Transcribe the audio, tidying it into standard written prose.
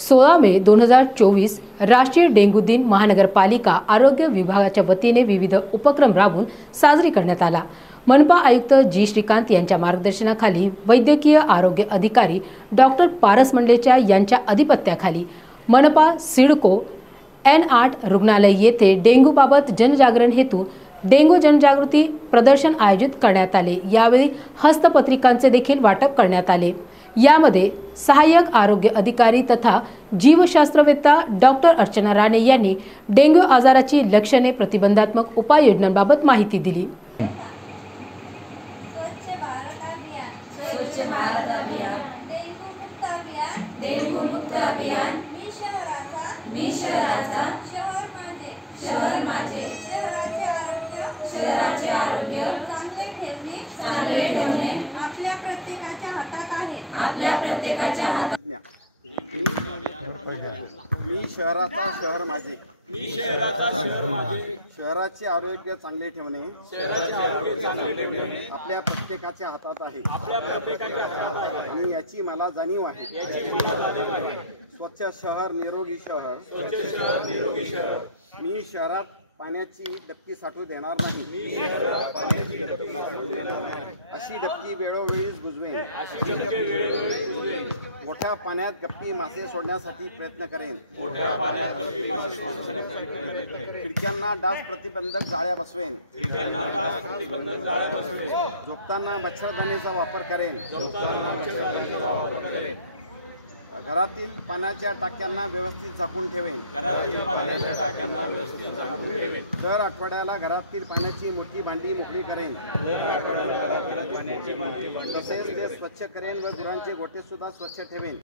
16 मे 2024 राष्ट्रीय डेंग्यू दिन महानगरपालिका आरोग्य विभागाच्या वतीने विविध उपक्रम राबवून साजरी करण्यात आला। मनपा आयुक्त जी श्रीकांत यांच्या मार्गदर्शनाखाली वैद्यकीय आरोग्य अधिकारी डॉक्टर पारस मंडलेचा यांच्या अधिपत्याखाली मनपा सिडको N8 रुग्णालय येथे डेंग्यू बाबत जनजागरण हेतू डेंग्यू जनजागृती प्रदर्शन आयोजित करण्यात आले। यावेळी हस्तपत्रिकांचे देखील वाटप करण्यात आले। यामध्ये सहाय्यक आरोग्य अधिकारी तथा जीवशास्त्रवेत्ता डॉक्टर अर्चना राणे यांनी डेंग्यू आजाराची लक्षणे प्रतिबंधात्मक उपाययोजनांबाबत माहिती दिली। डेंग्यू मुक्त अभियान मी शहराचा शहर माझे शहराचे आरोग्य चांगले ठेवणे आपल्या प्रत्येकाच्या हातात मी शहराचा शहर माझे शहराचे आरोग्य चांगले ठेवणे आपल्या प्रत्येकाच्या हातात आहे आणि याची मला जाणीव आहे। स्वच्छ शहर निरोगी शहर मी शहरात पाण्याची डबकी साठवू देणार नाही। अशी डबकी वेळोवेळीच बुजवेन। मोठ्या पाण्यात गप्पी मासे सोडण्यासाठी प्रयत्न करेन। खिडक्यांना डास प्रतिबंधक जाळे बसवेन। झोपताना मच्छरदाणीचा वापर करेन। घरातील पाण्याच्या टाक्यांना व्यवस्थित झाकून ठेवेन। दर आठवड्याला घरातील पाण्याची मोठी भांडी मोकळी करेन। तसेच ते स्वच्छ करेन व गुरांचे गोठे सुद्धा स्वच्छ ठेवेन।